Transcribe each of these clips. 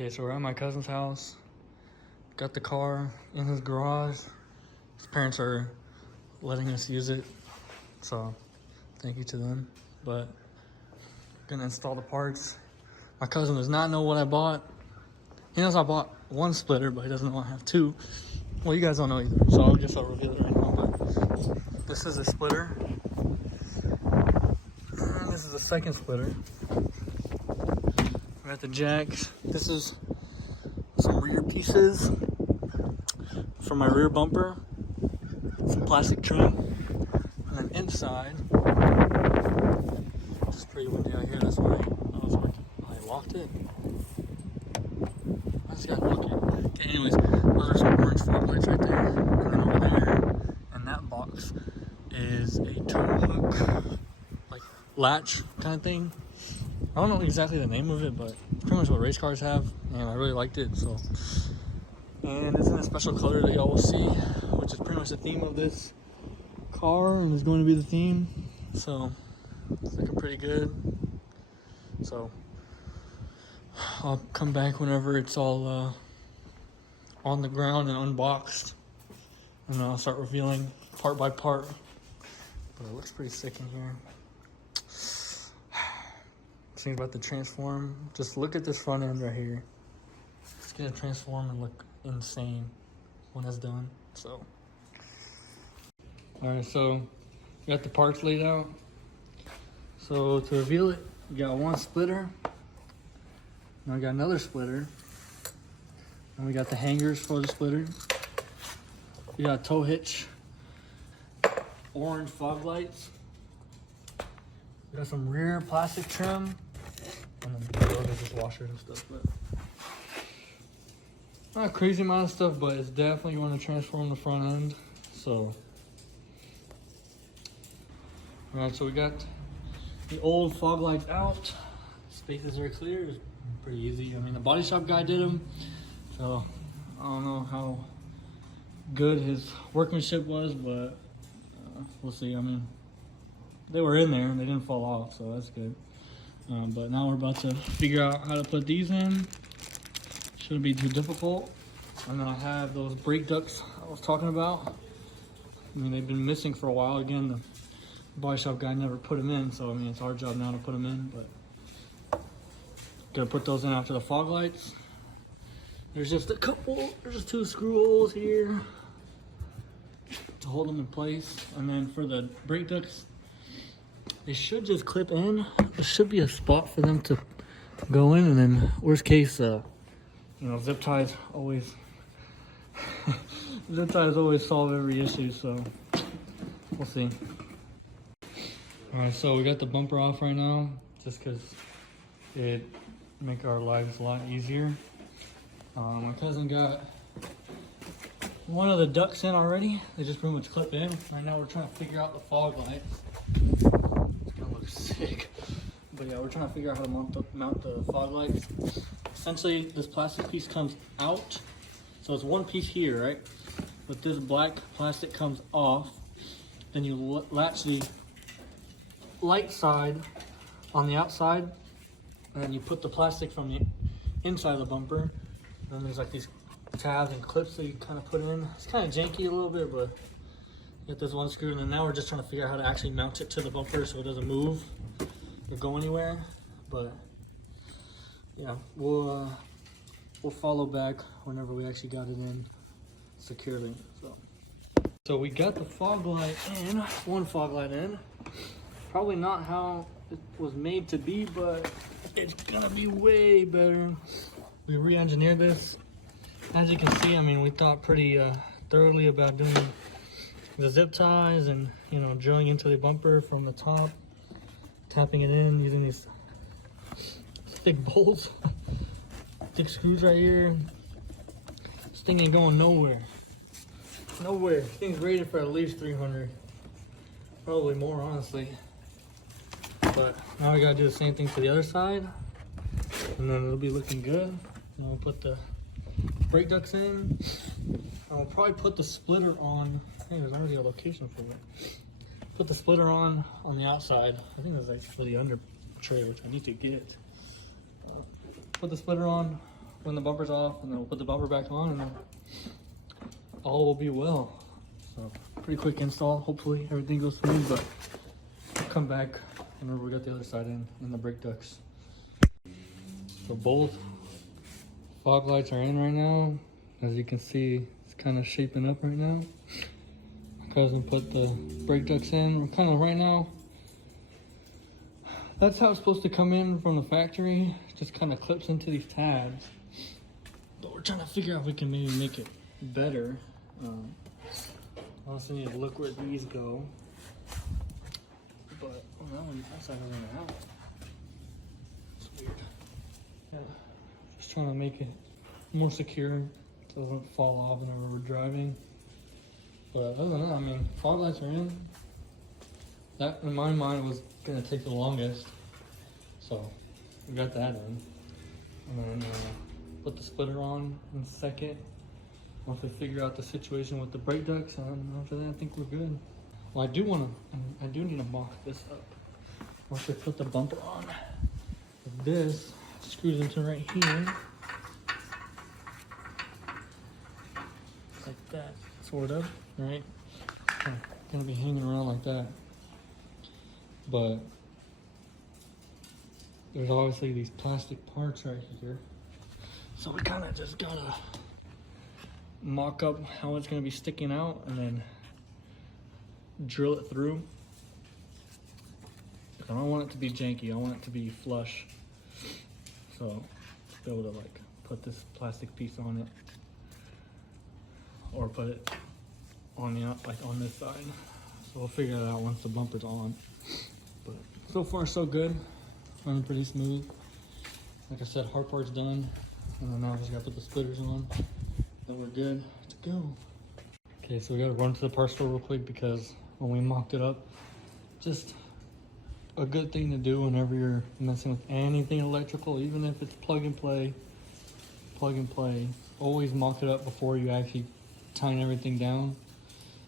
Okay, so we're at my cousin's house. Got the car in his garage. His parents are letting us use it, so thank you to them. But gonna install the parts. My cousin does not know what I bought. He knows I bought one splitter, but he doesn't know I have two. Well, you guys don't know either, so I guess I'll reveal it right now. But this is a splitter. And this is the second splitter. We're at the jacks. This is some rear pieces for my rear bumper. Some plastic trim. And then inside, it's pretty windy out here. That's why I locked it. I just got lucky. Okay, anyways, those are some orange fog lights right there. And then over there, in that box, is a tow hook, like latch kind of thing. I don't know exactly the name of it, but it's pretty much what race cars have, and I really liked it. So, and it's in a special color that y'all will see, which is pretty much the theme of this car, and is going to be the theme. So it's looking pretty good. So I'll come back whenever it's all on the ground and unboxed, and I'll start revealing part by part. But it looks pretty sick in here. Things about to transform. Just look at this front end right here. It's gonna transform and look insane when it's done. So, all right, so we got the parts laid out. So to reveal it, we got one splitter. Now we got another splitter. And we got the hangers for the splitter. We got a tow hitch, orange fog lights. We got some rear plastic trim. And then below there's just washers and stuff, but not a crazy amount of stuff, but it's definitely going to transform the front end. So, all right, so we got the old fog lights out. Spaces are clear. It's pretty easy. I mean, the body shop guy did them, so I don't know how good his workmanship was, but we'll see. I mean, they were in there and they didn't fall off, so that's good. But now we're about to figure out how to put these in. Shouldn't be too difficult. And then I have those brake ducts I was talking about. I mean, they've been missing for a while. Again, the body shop guy never put them in, so I mean, it's our job now to put them in. But gonna put those in after the fog lights. There's just two screw holes here to hold them in place. And then for the brake ducts, they should just clip in. There should be a spot for them to go in, and then worst case, you know, zip ties always solve every issue. So we'll see. All right, so we got the bumper off right now, just because it make our lives a lot easier. My cousin got one of the ducts in already. They just pretty much clip in. Right now we're trying to figure out the fog lights. It's gonna look sick. But yeah, we're trying to figure out how to mount the fog lights. Essentially, this plastic piece comes out. So it's one piece here, right? But this black plastic comes off. Then you latch the light side on the outside. And then you put the plastic from the inside of the bumper. And then there's like these tabs and clips that you kind of put in. It's kind of janky a little bit, but get this one screw. And then now we're just trying to figure out how to actually mount it to the bumper so it doesn't move or go anywhere. But yeah, we'll follow back whenever we actually got it in securely. So we got the fog light in, one fog light in. Probably not how it was made to be, but it's gonna be way better. We re-engineered this. As you can see, I mean, we thought pretty thoroughly about doing the zip ties and, you know, drilling into the bumper from the top, tapping it in using these thick bolts, thick screws right here. This thing ain't going nowhere. Nowhere. This thing's rated for at least 300. Probably more, honestly. But now we gotta do the same thing to the other side, and then it'll be looking good. And we'll put the brake ducts in, and we'll probably put the splitter on. I think there's already a location for it. Put the splitter on the outside. I think that's like for the under tray, which I need to get. Put the splitter on when the bumper's off, and then we'll put the bumper back on, and then all will be well. So pretty quick install. Hopefully everything goes smooth, but I'll come back whenever we got the other side in and the brake ducts. So both fog lights are in right now. As you can see, it's kind of shaping up right now. My cousin put the brake ducts in. We're kind of right now. That's how it's supposed to come in from the factory. It just kind of clips into these tabs. But we're trying to figure out if we can maybe make it better. I also need to look where these go. But that side isn't out. It's weird. Yeah, just trying to make it more secure. It doesn't fall off whenever we're driving. But other than that, I mean, fog lights are in. That, in my mind, was gonna take the longest. So we got that in. And then put the splitter on in a second. Once we figure out the situation with the brake ducts, and after that, I think we're good. Well, I do need to mock this up. Once we put the bumper on, this screws into right here. Like that, sort of, right? Gonna be hanging around like that. But there's obviously these plastic parts right here. So we kind of just gotta mock up how it's gonna be sticking out and then drill it through. I don't want it to be janky, I want it to be flush. So be able to like put this plastic piece on it or put it on the like on this side. So we'll figure that out once the bumper's on. But so far so good, running pretty smooth. Like I said, hard part's done, and then now we just gotta put the splitters on. Then we're good to go. Okay, so we gotta run to the parts store real quick because when we mocked it up, just a good thing to do whenever you're messing with anything electrical, even if it's plug and play, always mock it up before you actually tighten everything down.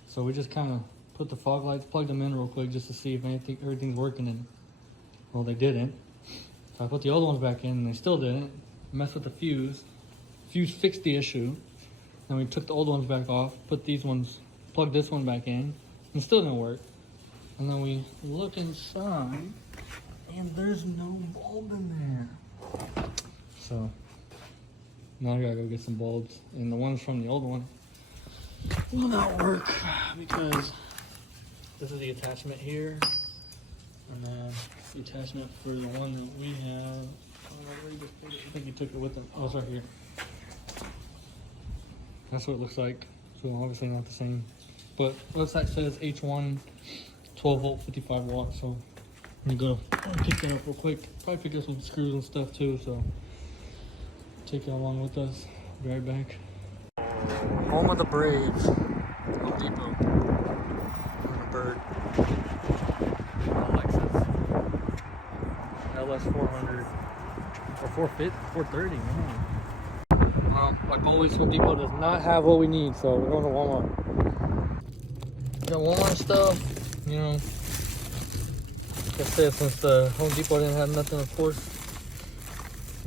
So we just kind of put the fog lights, plugged them in real quick just to see if everything's working, and well, they didn't. So I put the old ones back in and they still didn't. Messed with the fuse. Fuse fixed the issue. Then we took the old ones back off, put these ones, plugged this one back in, and it still didn't work. And then we look inside and there's no bulb in there. So now I gotta go get some bulbs. And the ones from the old one will not work because this is the attachment here. And then the attachment for the one that we have. I don't know where he just put it. I think he took it with him. Oh, it's right here. That's what it looks like. So obviously not the same. But website says H1 12 volt 55 watts. So I'm gonna go pick that up real quick. Probably pick up some screws and stuff too. So take it along with us. Be right back. Home of the Braves. Home Depot. And a bird. Lexus. LS 400 or 430. Like always, Home Depot does not have what we need, so we're going to Walmart. We got Walmart stuff, you know. Like I said, since the Home Depot didn't have nothing, of course,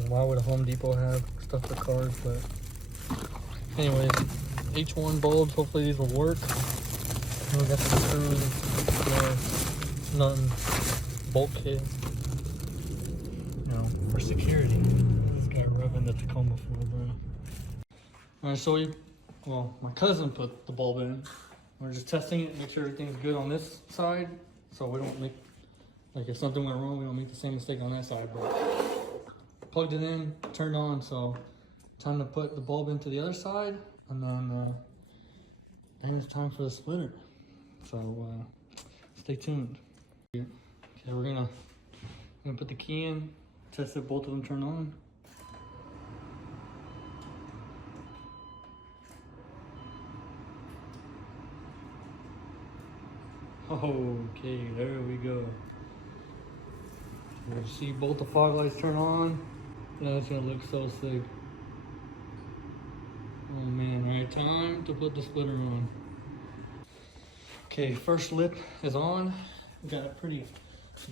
why would a Home Depot have stuff for cars? But anyways, H1 bulbs. Hopefully these will work. And we got some screws, nothing, bolt kit. For security. This guy rubbing the Tacoma floor, bro. Alright, so my cousin put the bulb in. We're just testing it, make sure everything's good on this side, so we don't make, like if something went wrong, we don't make the same mistake on that side. But plugged it in, turned on, so time to put the bulb into the other side, and then it's time for the splitter. So stay tuned. Okay, we're gonna put the key in. Test if both of them turn on. Okay, there we go. You'll see both the fog lights turn on. That's gonna look so sick. Oh man, alright, time to put the splitter on. Okay, first lip is on. We got it pretty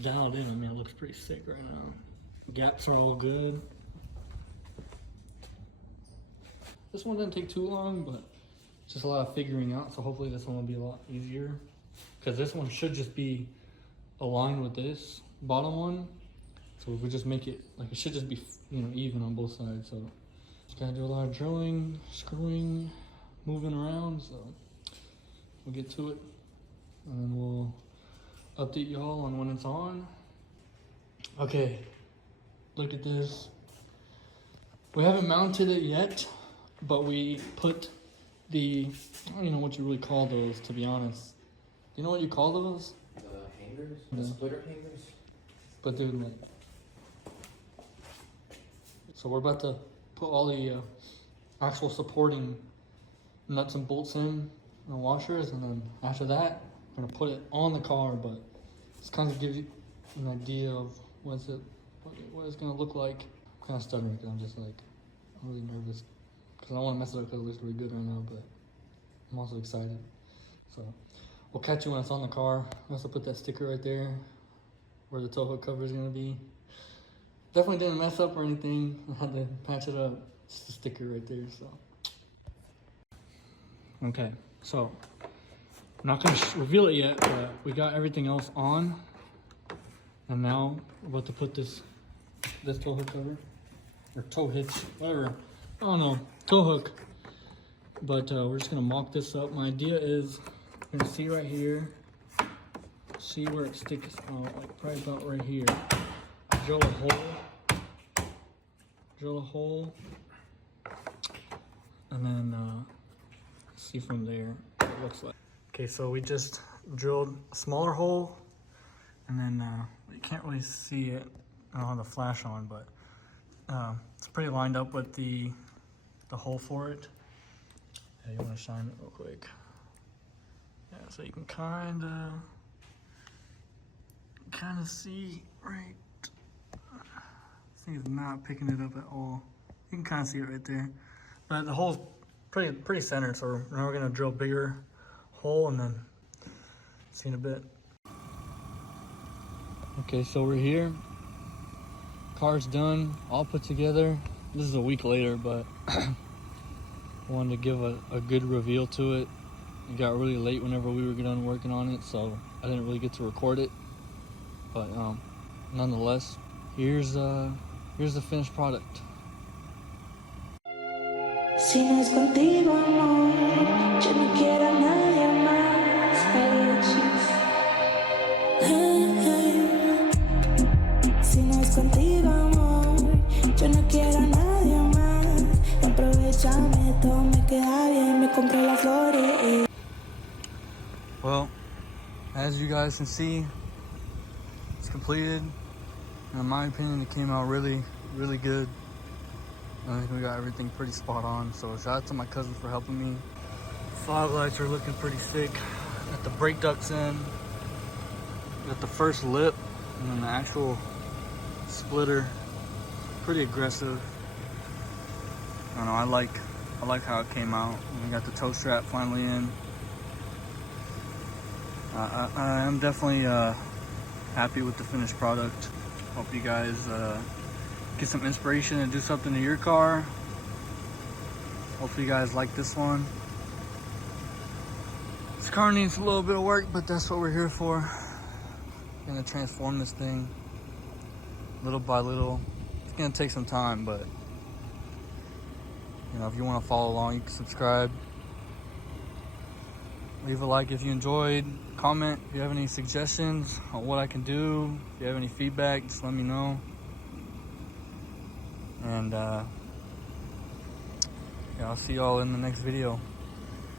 dialed in. I mean, it looks pretty sick right now. Gaps are all good. This one didn't take too long, but just a lot of figuring out. So hopefully this one will be a lot easier, because this one should just be aligned with this bottom one. So if we just make it like, it should just be, you know, even on both sides. So just gotta do a lot of drilling, screwing, moving around. So we'll get to it, and then we'll update y'all on when it's on. Okay, look at this. We haven't mounted it yet, but we put the, I don't even know what you really call those, to be honest. Do you know what you call those? The hangers? The splitter hangers? But dude, like, so we're about to put all the actual supporting nuts and bolts in and washers, and then after that, we're gonna put it on the car, but it's kind of give you an idea of what it's gonna look like. I'm kind of stuttering because I'm just like, I'm really nervous because I don't want to mess it up because it looks really good right now, but I'm also excited. So we'll catch you when it's on the car. I also put that sticker right there where the tow hook cover is gonna be. Definitely didn't mess up or anything. I had to patch it up. Just a sticker right there, so. Okay, so I'm not gonna reveal it yet, but we got everything else on. And now we're about to put this tow hook cover, or tow hitch, whatever. I don't know, tow hook. But we're just gonna mock this up. My idea is, you're gonna see right here, see where it sticks out, like probably about right here. Drill a hole, and then see from there what it looks like. Okay, so we just drilled a smaller hole, and then you can't really see it. I don't have the flash on, but it's pretty lined up with the hole for it. Yeah, you want to shine it real quick. Yeah, so you can kind of see right. This thing is not picking it up at all. You can kind of see it right there, but the hole's pretty centered. So now we're gonna drill a bigger hole and then see in a bit. Okay, so we're here. Car's done, all put together. This is a week later, but wanted to give a good reveal to it. It got really late whenever we were done working on it, so I didn't really get to record it. But nonetheless, here's the finished product. Si no es contigo, amor, yo no quiero a nadie más. Si no es contigo, amor, yo no quiero a nadie más. Aprovechame, todo me queda bien, me compré las flores. Well, as you guys can see, it's completed. And in my opinion, it came out really, really good. I think we got everything pretty spot on. So shout out to my cousin for helping me. Fog lights are looking pretty sick. Got the brake ducts in. Got the first lip and then the actual splitter. Pretty aggressive. I don't know, I like how it came out. We got the toe strap finally in. I am definitely happy with the finished product. Hope you guys get some inspiration and do something to your car. Hopefully you guys like this one. This car needs a little bit of work, but that's what we're here for. Gonna transform this thing little by little. It's gonna take some time, but you know, if you want to follow along, you can subscribe. Leave a like if you enjoyed. Comment if you have any suggestions on what I can do. If you have any feedback, just let me know. And yeah, I'll see y'all in the next video.